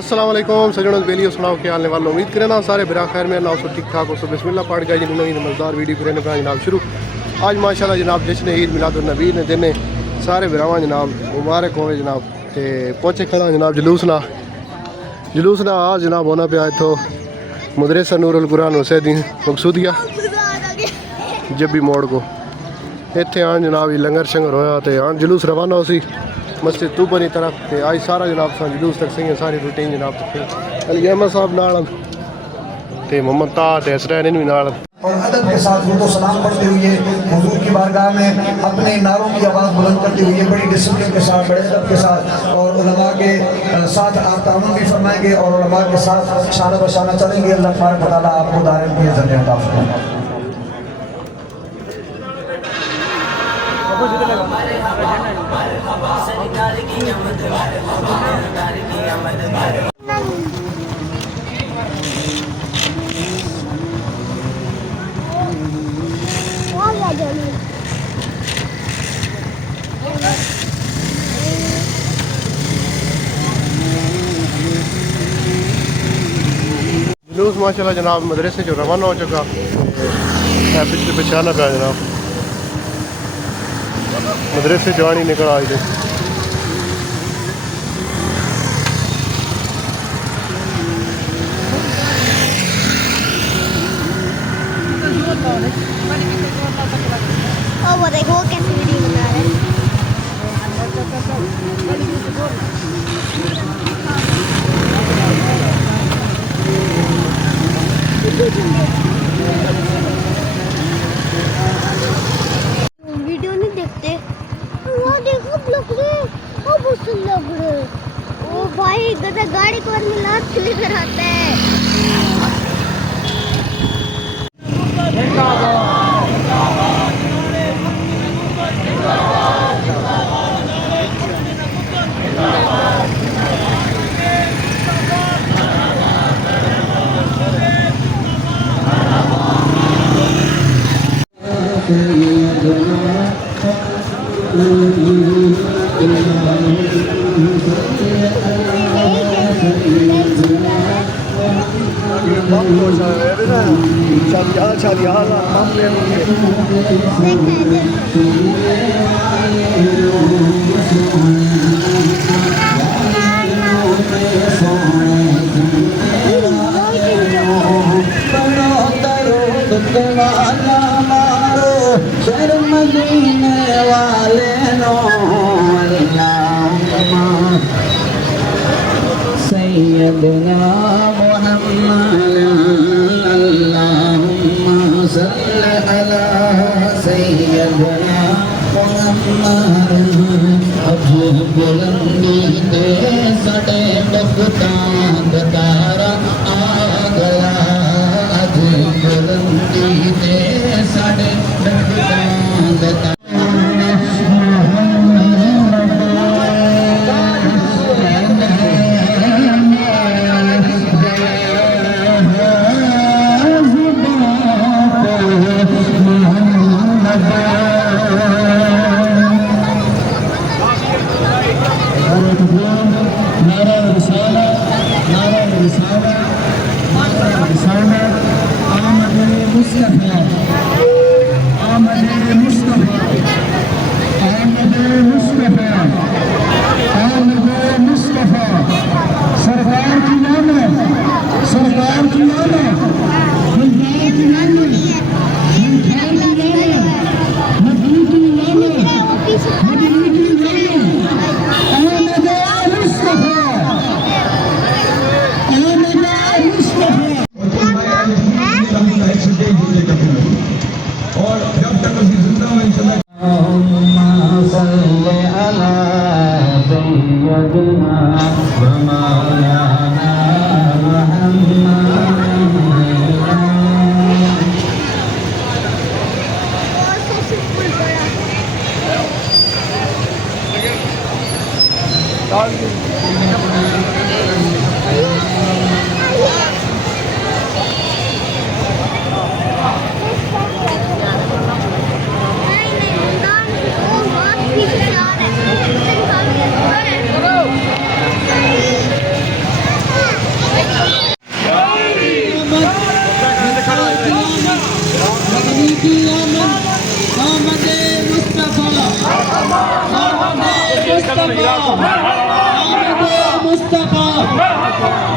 अस्सलाम वालेकुम सजनों बेली सुनाओ क्या हाल वालों उम्मीद करें ना सारे बिरा खैर में ना सब ठीक ठाक हो सब बिस्मिल्लाह पढ़ गए जिन्हें नवी मज़ेदार वीडियो करें का जनाब शुरू आज माशाल्लाह जनाब जश्न ईद मिलादुन्नबी ने दिन सारे बिरावां जनाब मुबारक होवे जनाब ते पहुंचे खड़ा जनाब जुलूस ना आज जनाब होना पाया इत्थों मदरसा नूरुल कुरान हुसैन मकसूदिया जब्बी मोड़ को इत्थे आन जनाब लंगर शंगर होया ते आन जुलूस रवाना हो सी मस्जिद तूबा की तरफ ते आज सारा जनाब सा जुलूस तक सही सारी रूटीन जनाब तक अली अहमद साहब नाल ते मोहम्मद ता ते हसनैन इन भी नाल और अदब के साथ उर्दू सलाम पढ़ते हुए हुजूर की बारगाह में अपने नारों की आवाज़ बुलंद करते हुए बड़ी डिसिप्लिन के साथ बड़े अदब के साथ और उलमा के साथ आप ताउन भी फरमाएंगे और उलमा के साथ शाना बशाना चलेंगे। अल्लाह तबारक व तआला आपको दायम की इज़्ज़त अता फरमाए। जुलूस माशाल्लाह जनाब मदरसे जो रवाना हो चुका पिछले पिछाना पाया जनाब मदरसे जवानी निकल आई थे वो देखो वो कैसे वीडियो बना रहे हैं। वीडियो नहीं देखते वो देखो लग रहे वो बहुत लग रहे ओ भाई गधा गाड़ी को मिला लेकर आता है। सैयदना मुहम्मद अल्लाहुम्मा सल्लि अला सैयदना मुहम्मद अबू बुलंदी दे सड़े बगदाद तारा आ गया अबू बुलंदी दे सड़े बगदाद तारा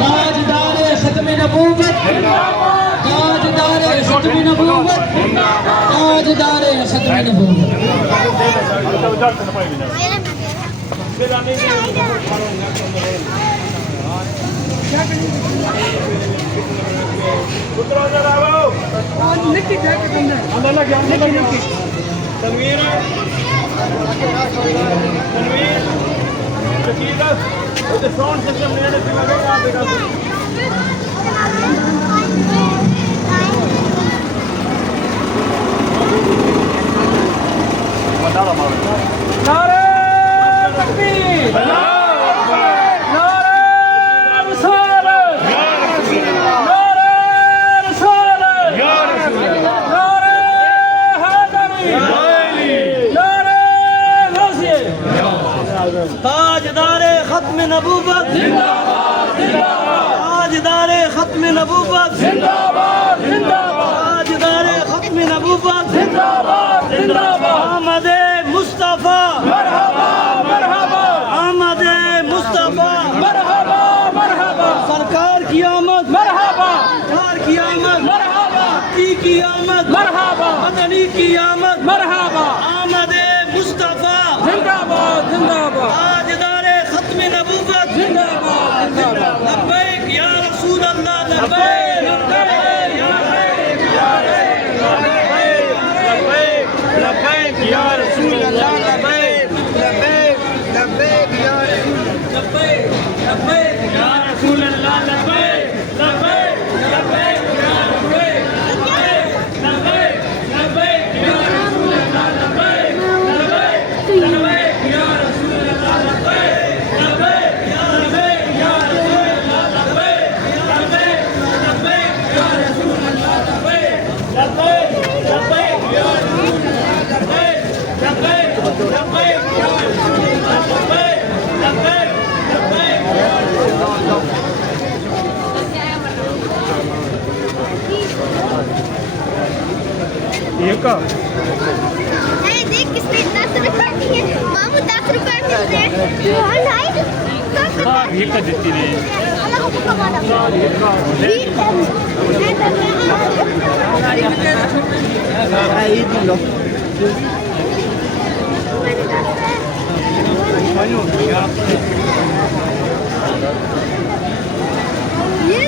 ताजदारे खत्म नबूवत ताजदारे खत्म नबूवत ताजदारे खत्म नबूवत नारे तकबीर नारे रिसालत नारे रिसालत नारे हैदरी नारे गौसिया ताजदारे खत्म नबूवत जिंदाबाद जिंदाबाद ताजदारे खत्म नबूवत जिंदाबाद जिंदाबाद ताजदारे खत्म नबूवत जिंदाबाद जिंदाबाद आमदे मुस्तफा मरहबा मरहबा आमदे मुस्तफा मरहबा मरहबा सरकार की आमद मरहबा सरकार की आमद मरहबा की आमद मरहबा मदनी की आमद मरहबा आमदे मुस्तफा जिंदाबाद जिंदाबाद ताजदारे खत्म नबूवत जिंदाबाद जिंदाबाद लब्बैक या रसूल अल्लाह लब्बैक लब्बैक या लब्बैक या रसूल अल्लाह लब्बैक लब्बैक लब्बैक या लब्बैक लब्बैक या रसूल अल्लाह लब्बैक लब्बैक लब्बैक या लब्बैक लब्बैक लब्बैक या रसूल अल्लाह लब्बैक लब्बैक लब्बैक या रसूल अल्लाह लब्बैक लब्बैक लब्बैक या रसूल अल्लाह लब्बैक लब्बैक लब्बैक या रसूल अल्लाह लब्बैक लब्बैक लब्बैक या रसूल अल्लाह लब्बैक लब्बैक लब्बैक या रसूल अल्लाह लब्बैक लब्बैक लब्बैक या रसूल अल्लाह अरे देख किसने 10 रुपए दिए मामू 10 रुपए मिलते हैं हाँ भीड़ का जितनी नहीं अलग को कमाना भीड़ ये